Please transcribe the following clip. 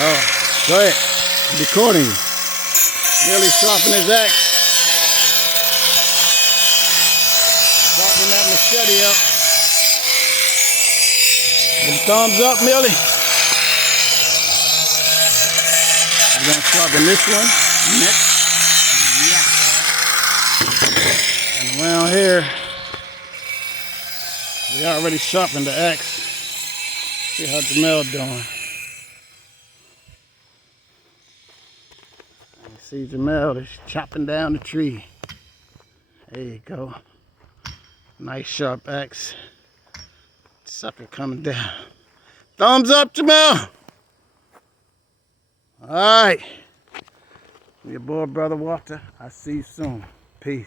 Oh, go ahead. I'm recording you. Really sharpening his axe. Sharpening that machete up. Them thumbs up, Millie. We're going to sharpen this one next. Yeah. And around here, we already sharpened the axe. See how Jamel doing. See Jamel is chopping down the tree. There you go. Nice sharp axe. Sucker coming down. Thumbs up, Jamel. All right. Your boy, Brother Walter. I'll see you soon. Peace.